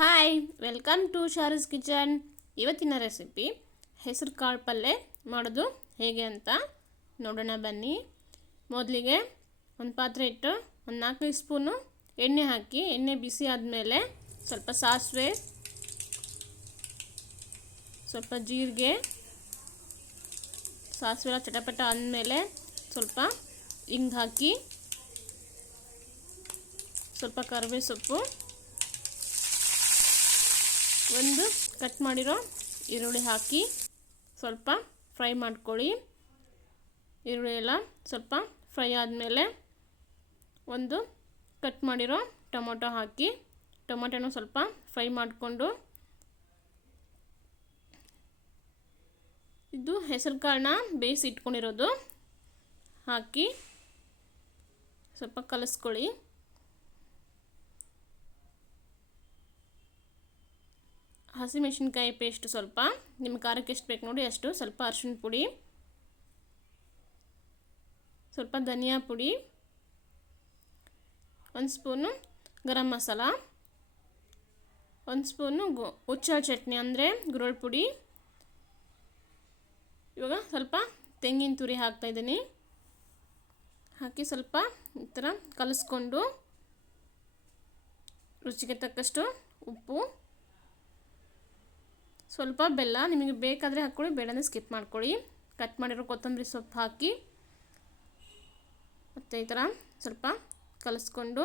Hi, welcome to Sharu's kitchen. ಇವತ್ತಿನ recipe ಹೆಸರು ಕಾಳು ಪಲ್ಯ ಮಾಡೋದು ಹೇಗೆ ಅಂತ ನೋಡೋಣ ಬನ್ನಿ. ಮೊದಲಿಗೆ ಒಂದು ಪಾತ್ರೆ ಇಟ್ಟು ಒಂದು 4 ಸ್ಪೂನು ಎಣ್ಣೆ ಹಾಕಿ, ಎಣ್ಣೆ ಬಿಸಿ ಆದಮೇಲೆ ಸ್ವಲ್ಪ ಸಾಸಿವೆ, ಸ್ವಲ್ಪ ಜೀರಿಗೆ, ಸಾಸಿವೆ ಚಟಪಟ ಆದಮೇಲೆ ಸ್ವಲ್ಪ ಹಿಂಗೆ ಹಾಕಿ, ಸ್ವಲ್ಪ ಕರಿಬೇವು ಸೊಪ್ಪು, ಒಂದು ಕಟ್ ಮಾಡಿರೋ ಈರುಳ್ಳಿ ಹಾಕಿ ಸ್ವಲ್ಪ ಫ್ರೈ ಮಾಡ್ಕೊಳ್ಳಿ. ಈರುಳ್ಳಿ ಎಲ್ಲ ಸ್ವಲ್ಪ ಫ್ರೈ ಆದಮೇಲೆ ಒಂದು ಕಟ್ ಮಾಡಿರೋ ಟೊಮೊಟೊ ಹಾಕಿ, ಟೊಮೊಟೊನೂ ಸ್ವಲ್ಪ ಫ್ರೈ ಮಾಡಿಕೊಂಡು, ಇದು ಹೆಸರು ಕಾಳನ್ನ ಬೇಯಿಸಿ ಇಟ್ಕೊಂಡಿರೋದು ಹಾಕಿ ಸ್ವಲ್ಪ ಕಲಿಸ್ಕೊಳ್ಳಿ. ಹಸಿಮೆಣಸಿನ್ಕಾಯಿ ಪೇಸ್ಟ್ ಸ್ವಲ್ಪ, ನಿಮ್ಮ ಖಾರಕ್ಕೆ ಎಷ್ಟು ಬೇಕು ನೋಡಿ ಅಷ್ಟು, ಸ್ವಲ್ಪ ಅರಿಶಿನ ಪುಡಿ, ಸ್ವಲ್ಪ ಧನಿಯಾ ಪುಡಿ, 1 ಸ್ಪೂನು ಗರಂ ಮಸಾಲ, 1 ಸ್ಪೂನು ಹುಚ್ಚ ಚಟ್ನಿ ಅಂದರೆ ಗುರೋಳ್ ಪುಡಿ. ಇವಾಗ ಸ್ವಲ್ಪ ತೆಂಗಿನ ತುರಿ ಹಾಕ್ತಾಯಿದ್ದೀನಿ. ಹಾಕಿ ಸ್ವಲ್ಪ ಈ ಥರ ಕಲಿಸ್ಕೊಂಡು, ರುಚಿಗೆ ತಕ್ಕಷ್ಟು ಉಪ್ಪು, ಸ್ವಲ್ಪ ಬೆಲ್ಲ, ನಿಮಗೆ ಬೇಕಾದರೆ ಹಾಕ್ಕೊಳ್ಳಿ, ಬೇಡಂದರೆ ಸ್ಕಿಪ್ ಮಾಡ್ಕೊಳ್ಳಿ. ಕಟ್ ಮಾಡಿರೋ ಕೊತ್ತಂಬರಿ ಸೊಪ್ಪು ಹಾಕಿ ಮತ್ತು ಈ ಥರ ಸ್ವಲ್ಪ ಕಲಿಸ್ಕೊಂಡು,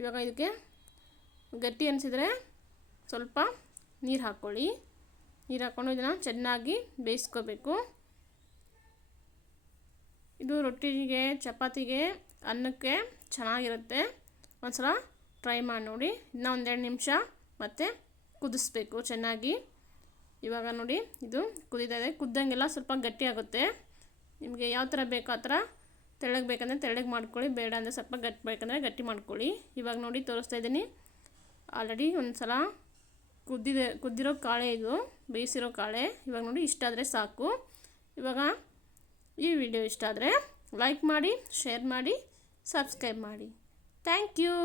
ಇವಾಗ ಇದಕ್ಕೆ ಗಟ್ಟಿ ಅನಿಸಿದರೆ ಸ್ವಲ್ಪ ನೀರು ಹಾಕ್ಕೊಳ್ಳಿ. ನೀರು ಹಾಕ್ಕೊಂಡು ಇದನ್ನು ಚೆನ್ನಾಗಿ ಬೇಯಿಸ್ಕೋಬೇಕು. ಇದು ರೊಟ್ಟಿಗೆ, ಚಪಾತಿಗೆ, ಅನ್ನಕ್ಕೆ ಚೆನ್ನಾಗಿರುತ್ತೆ. ಒಂದು ಸಲ ಟ್ರೈ ಮಾಡಿ ನೋಡಿ. ಇನ್ನೂ 1-2 ನಿಮಿಷ ಮತ್ತು ಕುದಿಸ್ಬೇಕು ಚೆನ್ನಾಗಿ. ಇವಾಗ ನೋಡಿ ಇದು ಕುದೀತಾ ಇದೆ. ಕುದ್ದಂಗೆಲ್ಲ ಸ್ವಲ್ಪ ಗಟ್ಟಿ ಆಗುತ್ತೆ. ನಿಮಗೆ ಯಾವ ಥರ ಬೇಕೋ ಆ ಥರ, ತೆಳ್ಳಗೆ ಬೇಕಂದರೆ ತೆಳ್ಳಗೆ ಮಾಡ್ಕೊಳ್ಳಿ, ಬೇಡ ಅಂದರೆ ಸ್ವಲ್ಪ ಗಟ್ಟಿ ಬೇಕಂದರೆ ಗಟ್ಟಿ ಮಾಡ್ಕೊಳ್ಳಿ. ಇವಾಗ ನೋಡಿ ತೋರಿಸ್ತಾ ಇದ್ದೀನಿ. ಆಲ್ರೆಡಿ ಒಂದು ಸಲ ಕುದ್ದಿರೋ ಕಾಳೆ ಇದು, ಬೇಯಿಸಿರೋ ಕಾಳೆ. ಇವಾಗ ನೋಡಿ ಇಷ್ಟಾದರೆ ಸಾಕು. ಇವಾಗ ಈ ವಿಡಿಯೋ ಇಷ್ಟ ಆದರೆ ಲೈಕ್ ಮಾಡಿ, ಶೇರ್ ಮಾಡಿ, ಸಬ್ಸ್ಕ್ರೈಬ್ ಮಾಡಿ. Thank you.